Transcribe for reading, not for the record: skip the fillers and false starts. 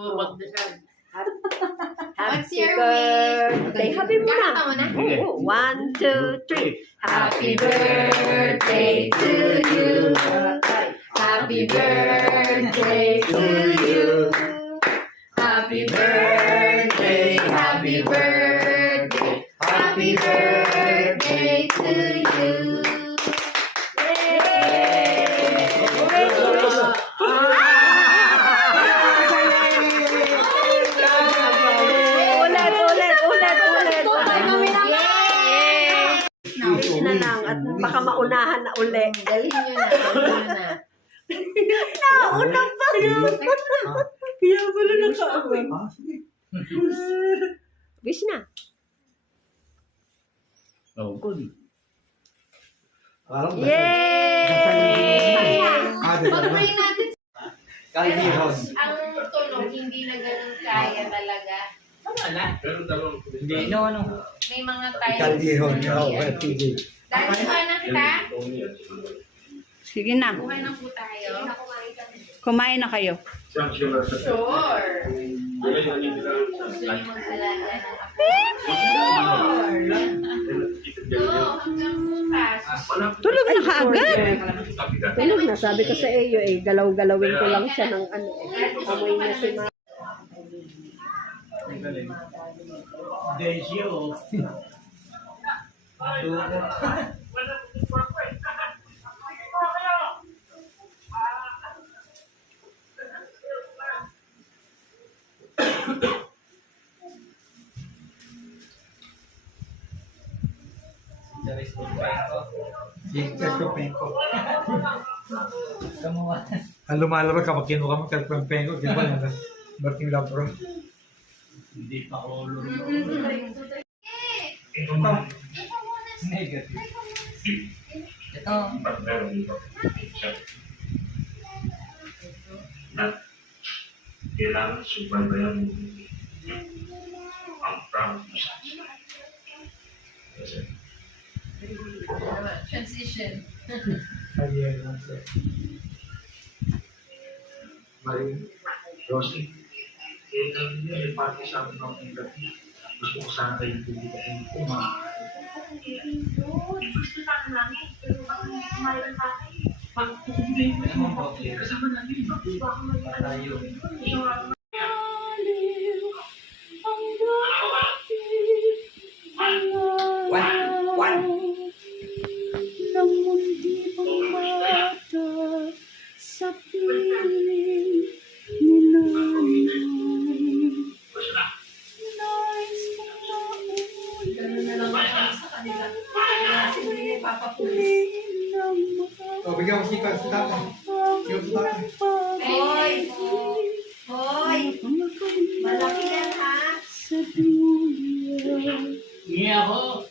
What's your birthday? Happy Kakanta mo na? Oh, 1, 2, 3. Happy birthday to you. Happy birthday to you. Happy birthday, happy birthday, happy birthday to you. Na lang at baka maunahan na uli. Dalhin nyo na, dalhin nyo na. Nauna pa yun. Kaya pala nakaamoy. Wish na. Oh, good. Yay! Pag-pray natin. Kalihon. Ang tunog, hindi na ganun kaya talaga. Hindi, no. May mga times. Kalihon. Oo, sige. Dahil kumain na kita, Sige na. kumain na po tayo. Kumain na kayo. Sure. Gusto niyo mag-alaga ng ako? Sure. Oo, hanggang bukas. Tulog na kaagad. Tulog na. Sabi ko sa iyo galaw-galawin ko lang siya ng ano. Amoy niya si Ma. Desyo. Lumalabas kapag kinuha mo kalpempengo, di ba na Marting Labro? Hindi pa ako Negative. Ito. Kailangan subaybayan mo ang practice. Kasi Transition. Ayan lang sir. Maring, Rosie, kailangan niyo ay pati sa amin ng interview. Gusto ko sana kayo pilitain ko gusto sana namin, pero bakit mayroon pa kayo? Pag pupuntayin mo yung mga kasama namin, bakit ba ako Tayo. Ng mundi pang bata sa piling ni nanay. Nais kong mauna. Ganun na lang ako sa kanila. Kasi hindi papapuli. O, bigyan mo si tatay. Yung tatay. Hoy! Hoy! Malaki yan ha! Sa dulo. Hindi ako.